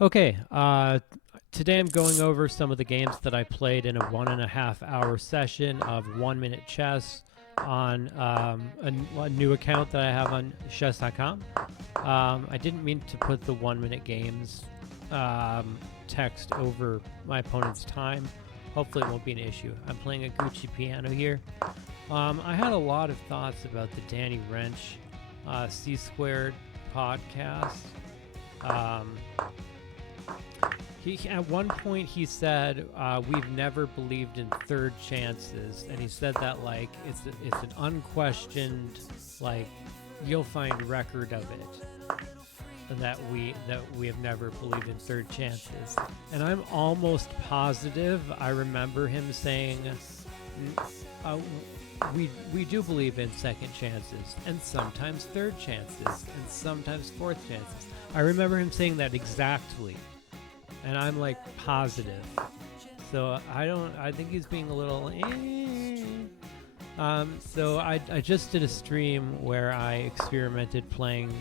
Okay, today I'm going over some of the games that I played in a 1.5 hour session of 1 minute chess on a new account that I have on chess.com. I didn't mean to put the 1 minute games text over my opponent's time. Hopefully, it won't be an issue. I'm playing a Gucci piano here. I had a lot of thoughts about the Danny Wrench C Squared podcast. Um, at one point he said we've never believed in third chances, and he said that like it's an unquestioned, like, you'll find record of it that we have never believed in third chances. And I'm almost positive I remember him saying uh, we do believe in second chances and sometimes third chances and sometimes fourth chances. I remember him saying that exactly, and I'm like positive. So I think he's being a little so I just did a stream where I experimented playing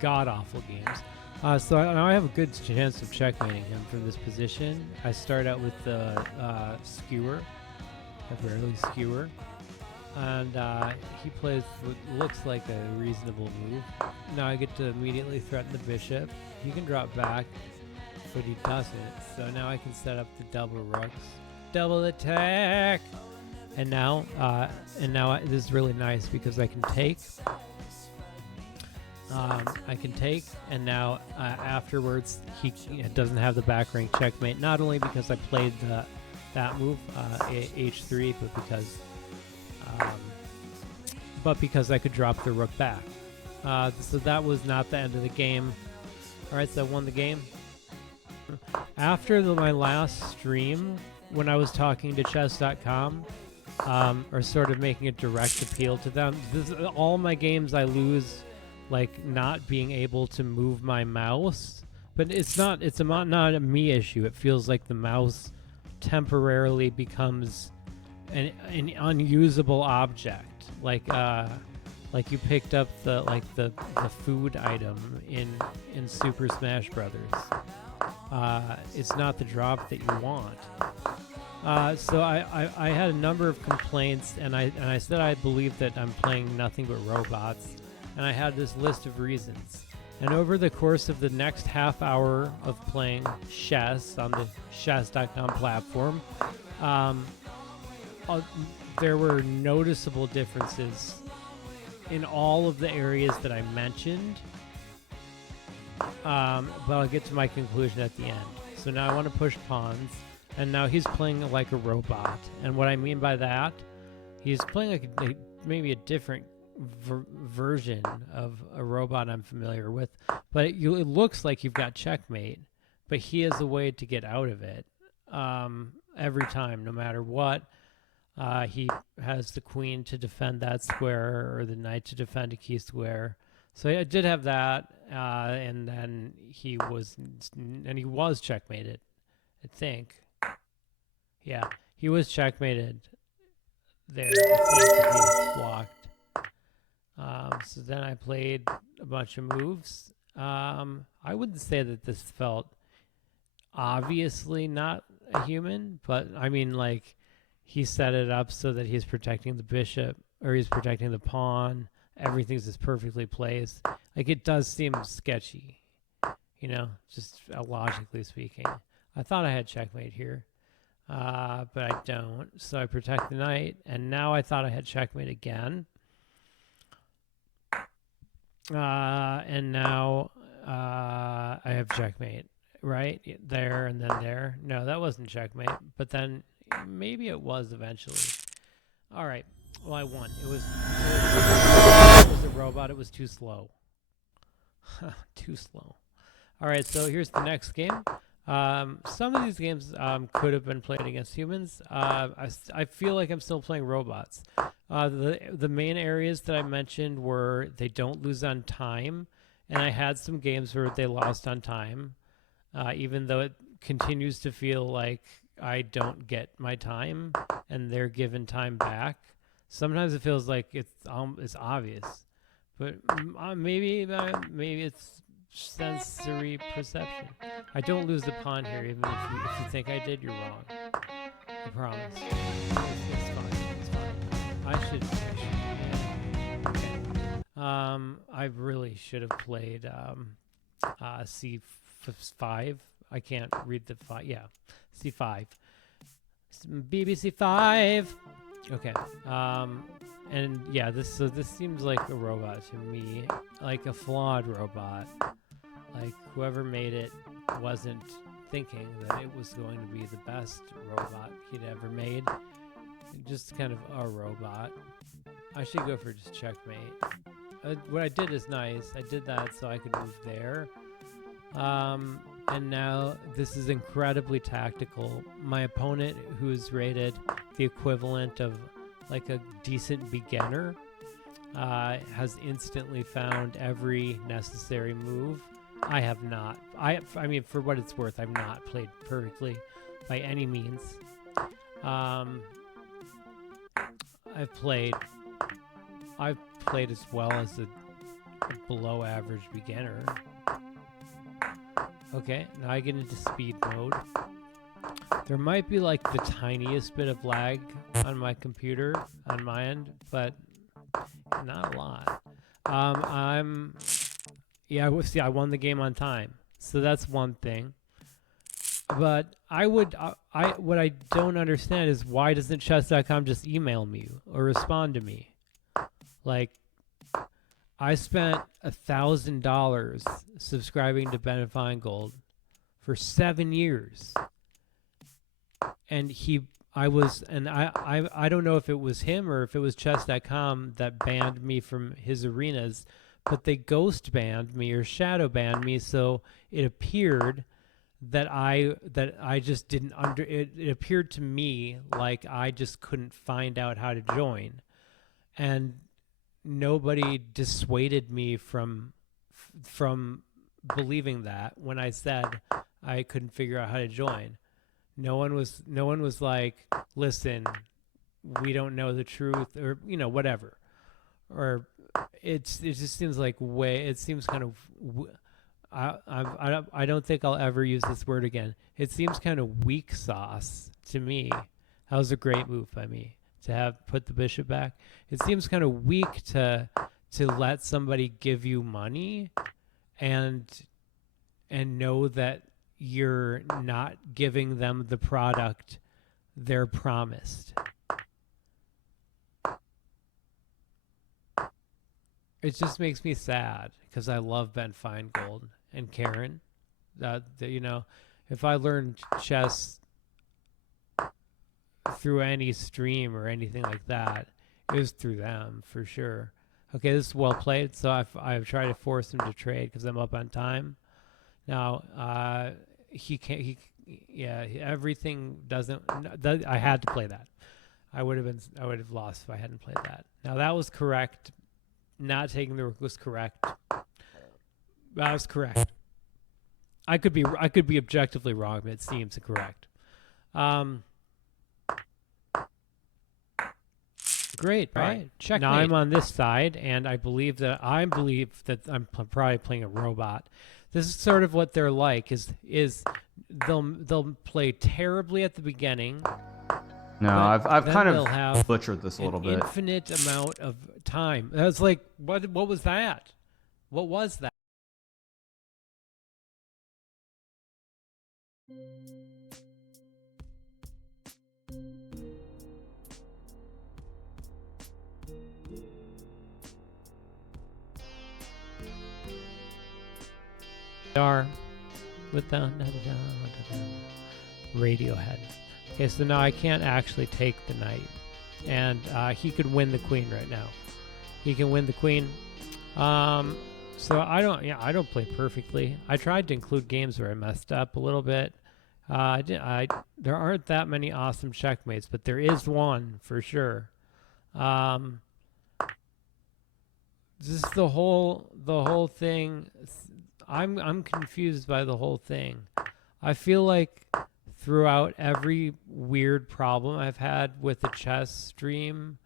god awful games. So now I have a good chance of checkmating him from this position. I start out with the skewer, a barely skewer, and he plays what looks like a reasonable move. Now I get to immediately threaten the bishop. He can drop back, but he doesn't. So now I can set up the double rooks, double attack, and now this is really nice because I can take. And now afterwards he doesn't have the back rank checkmate. Not only because I played that move h3, but because I could drop the rook back. So that was not the end of the game. All right, so I won the game. After my last stream, when I was talking to chess.com, or sort of making a direct appeal to them, all my games I lose, like not being able to move my mouse. But it's not a me issue. It feels like the mouse temporarily becomes an unusable object. Like you picked up the food item in Super Smash Brothers. It's not the drop that you want. So I had a number of complaints, and I said I believe that I'm playing nothing but robots, and I had this list of reasons. And over the course of the next half hour of playing chess on the chess.com platform, there were noticeable differences in all of the areas that I mentioned. But I'll get to my conclusion at the end. So now I want to push pawns, and now he's playing like a robot. And what I mean by that, he's playing like maybe a different version of a robot I'm familiar with, but it looks like you've got checkmate, but he has a way to get out of it every time, no matter what. He has the queen to defend that square, or the knight to defend a key square. So I did have that, and then he was checkmated, I think. Yeah, he was checkmated there. I think he was blocked. So then I played a bunch of moves. I wouldn't say that this felt obviously not a human, but I mean, like, he set it up so that he's protecting the bishop, or he's protecting the pawn. Everything's just perfectly placed. Like, it does seem sketchy, just logically speaking. I thought I had checkmate here, but I don't. So I protect the knight, and now I thought I had checkmate again. And now I have checkmate right there and then there. No, that wasn't checkmate, but then maybe it was eventually. All right. Well, I won. It was a robot. It was too slow. Too slow. All right, so here's the next game. Some of these games could have been played against humans. I feel like I'm still playing robots. The main areas that I mentioned were they don't lose on time, and I had some games where they lost on time, even though it continues to feel like I don't get my time and they're given time back. Sometimes it feels like it's obvious, but maybe it's sensory perception. I don't lose the pawn here, even if you think I did, you're wrong. I promise. It's fine. It's fine. I should. Okay. I really should have played C5. I can't read the 5. Yeah, C5. BBC 5. Okay. And yeah, this seems like a robot to me, like a flawed robot. Like whoever made it wasn't thinking that it was going to be the best robot he'd ever made. Just kind of a robot. I should go for just checkmate. What I did is nice. I did that so I could move there. And now this is incredibly tactical. My opponent, who's rated the equivalent of like a decent beginner, has instantly found every necessary move. I have not. I mean, for what it's worth, I've not played perfectly by any means. I've played as well as a below average beginner. Okay, now I get into speed mode. There might be like the tiniest bit of lag on my computer on my end, but not a lot. I won the game on time, so that's one thing. But what I don't understand is why doesn't chess.com just email me or respond to me? Like, I spent $1,000 subscribing to Ben Finegold for 7 years, and I don't know if it was him or if it was chess.com that banned me from his arenas, but they ghost banned me or shadow banned me, so it appeared that I just didn't it appeared to me like I just couldn't find out how to join, and nobody dissuaded me from believing that when I said I couldn't figure out how to join. No one was like, listen, we don't know the truth, or whatever. Or it just seems like it seems kind of I don't think I'll ever use this word again. It seems kind of weak sauce to me. That was a great move by me to have put the bishop back. It seems kind of weak to let somebody give you money and know that you're not giving them the product they're promised. It just makes me sad because I love Ben Finegold and Karen. If I learned chess through any stream or anything like that, it was through them for sure. Okay, this is well played. So I've tried to force him to trade because I'm up on time. Now he can't. Everything doesn't. I had to play that. I would have lost if I hadn't played that. Now that was correct. Not taking the rook was correct. That was correct. I could be objectively wrong, but it seems correct. Great, right? Checkmate. Now I'm on this side, and I believe that I'm probably playing a robot. This is sort of what they're like. Is they'll play terribly at the beginning. No, I've kind of butchered this a little bit. Infinite amount of time. It's like, what was that? What was that? With the Radiohead. Okay, so now I can't actually take the knight, and he could win the queen right now. He can win the queen. So I don't play perfectly. I tried to include games where I messed up a little bit. There aren't that many awesome checkmates, but there is one for sure. This is the whole thing. I'm confused by the whole thing. I feel like throughout every weird problem I've had with the chess stream,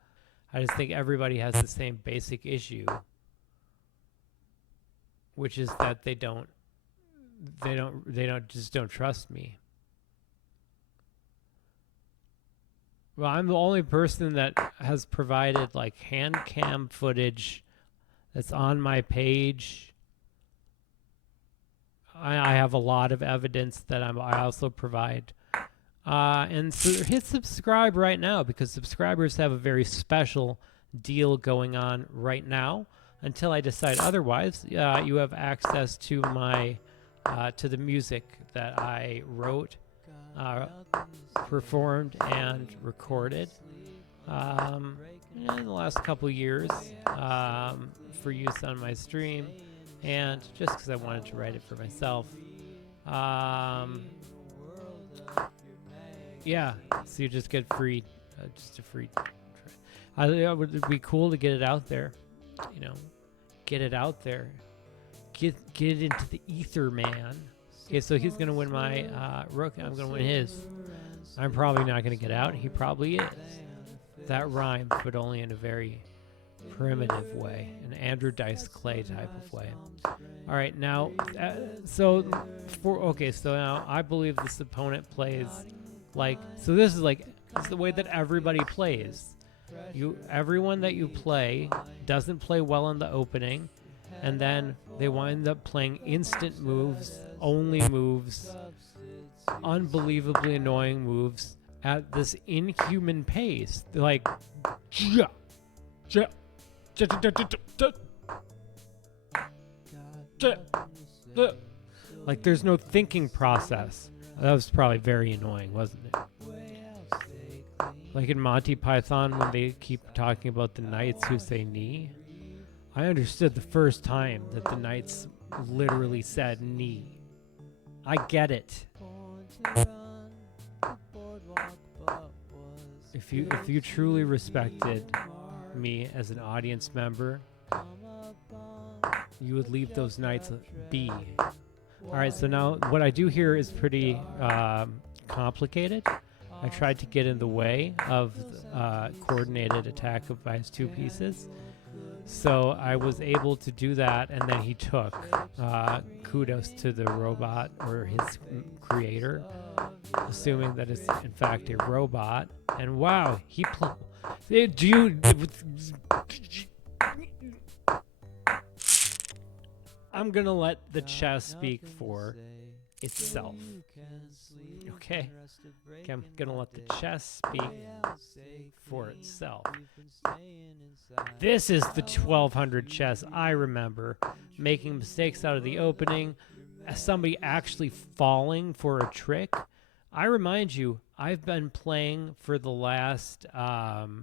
I just think everybody has the same basic issue. which is that they don't trust me. Well, I'm the only person that has provided like hand cam footage that's on my page. I have a lot of evidence that I also provide. And so hit subscribe right now, because subscribers have a very special deal going on right now. Until I decide otherwise, you have access to my to the music that I wrote, performed, and recorded in the last couple years for use on my stream, and just because I wanted to write it for myself. Yeah, so you just get free, just a free. It would be cool to get it out there, you know, get it out there, get it into the ether, man. Okay, so he's gonna win my rook, and I'm gonna win his. I'm probably not gonna get out. He probably is. That rhymes, but only in a very primitive way, an Andrew Dice Clay type of way. All right, now, so now I believe this opponent plays like, so this is the way that everybody plays. Everyone that you play doesn't play well in the opening, and then they wind up playing instant moves, only moves, unbelievably annoying moves at this inhuman pace. They're like, like there's no thinking process. That was probably very annoying, wasn't it? Like in Monty Python, when they keep talking about the knights who say knee, I understood the first time that the knights literally said knee. I get it. If you truly respected me as an audience member, you would leave those knights be. All right, so now what I do here is pretty complicated. I tried to get in the way of coordinated attack of by his two pieces. So I was able to do that, and then he took. Kudos to the robot, or his creator, assuming that it's in fact a robot. And wow, I'm gonna let the chess speak for itself. Okay, I'm gonna let the chess speak for itself. This is the 1200 chess I remember, making mistakes out of the opening, somebody actually falling for a trick. I remind you, I've been playing for the last 5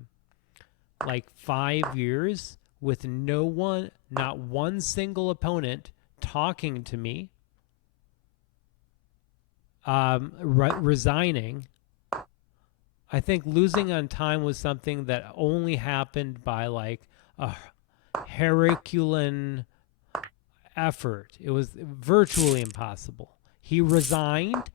years with no one, not one single opponent talking to me, resigning. I think losing on time was something that only happened by like a Herculean effort. It was virtually impossible. He resigned.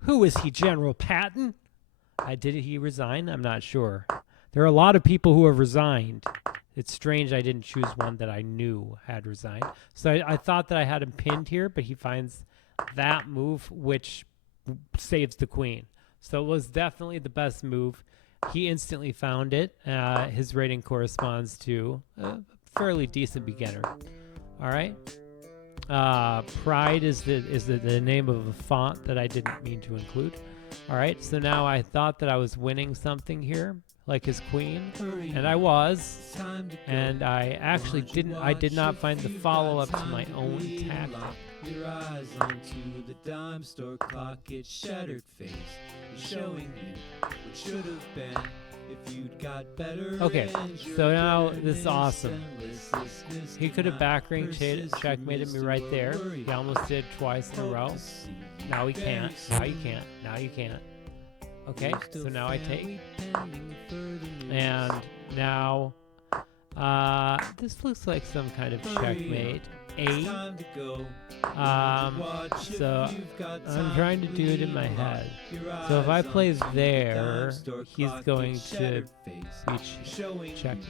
Who is he, General Patton? Did he resign? I'm not sure. There are a lot of people who have resigned. It's strange I didn't choose one that I knew had resigned. So I thought that I had him pinned here, but he finds that move, which saves the queen. So it was definitely the best move. He instantly found it. His rating corresponds to a fairly decent beginner. All right. Pride is the name of a font that I didn't mean to include. All right. So now I thought that I was winning something here, like his queen, and I was, and I actually didn't. I did not find the follow-up to my own tactic. Your eyes onto the dime store clock, its shattered face is showing you what should have been if you'd got better. Okay, so now this is awesome. He could have backring checkmated me right there. He almost did twice in a row. Now he can't. Now you can't. Now you can't. Okay, so now I take. And now this looks like some kind of checkmate. 8. So I'm trying to do it in my head. So if I play there, he's going to be checkmate.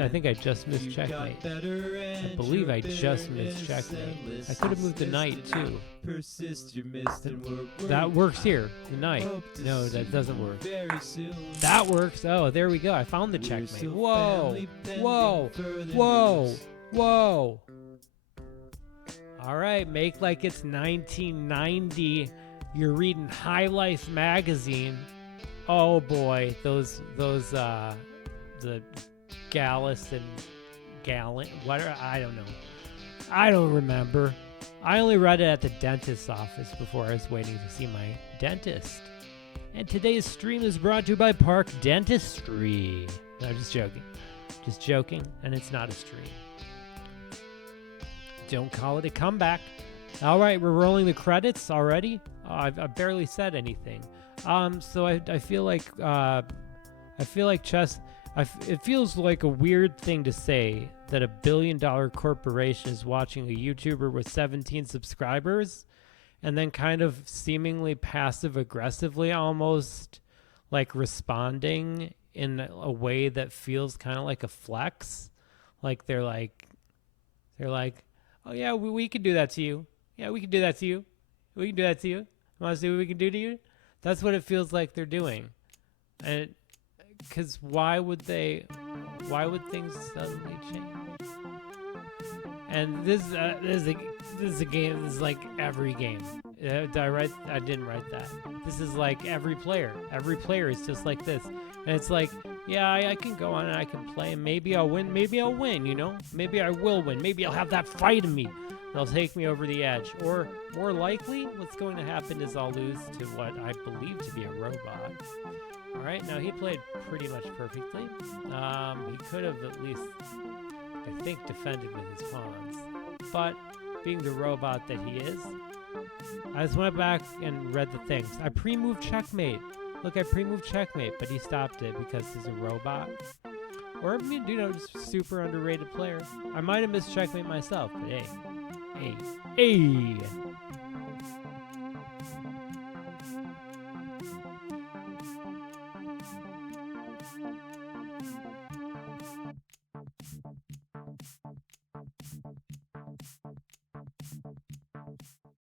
I think I just missed checkmate. I believe I just missed checkmate. I could have moved the knight too. That works here. The knight. No, that doesn't work. That works. Oh, there we go. I found the checkmate. Whoa. Whoa. Whoa. Whoa. All right, make like it's 1990. You're reading High Life magazine. Oh boy, those the Gallus and Gallant, what I don't know. I don't remember. I only read it at the dentist's office before I was waiting to see my dentist. And today's stream is brought to you by Park Dentistry. No, just joking. Just joking, and it's not a stream. Don't call it a comeback. All right, we're rolling the credits already. I've barely said anything. So I feel like chess. It feels like a weird thing to say that a $1 billion corporation is watching a YouTuber with 17 subscribers, and then kind of seemingly passive aggressively, almost like responding in a way that feels kind of like a flex. Like they're like, oh yeah, we can do that to you. Yeah, we can do that to you. We can do that to you. You want to see what we can do to you? That's what it feels like they're doing. And because why would things suddenly change? And this is a game. This is like every game. Did I write? I didn't write that. This is like every player. Every player is just like this. And it's like, yeah, I can go on and I can play, and maybe I'll win. Maybe I'll win, you know? Maybe I will win. Maybe I'll have that fight in me. They'll take me over the edge. Or more likely, what's going to happen is I'll lose to what I believe to be a robot. All right, now he played pretty much perfectly. He could have at least, I think, defended with his pawns. But being the robot that he is, I just went back and read the things. I pre-moved checkmate. Look, I pre-moved checkmate, but he stopped it because he's a robot. Or, you know, just super underrated player. I might have missed checkmate myself, but hey.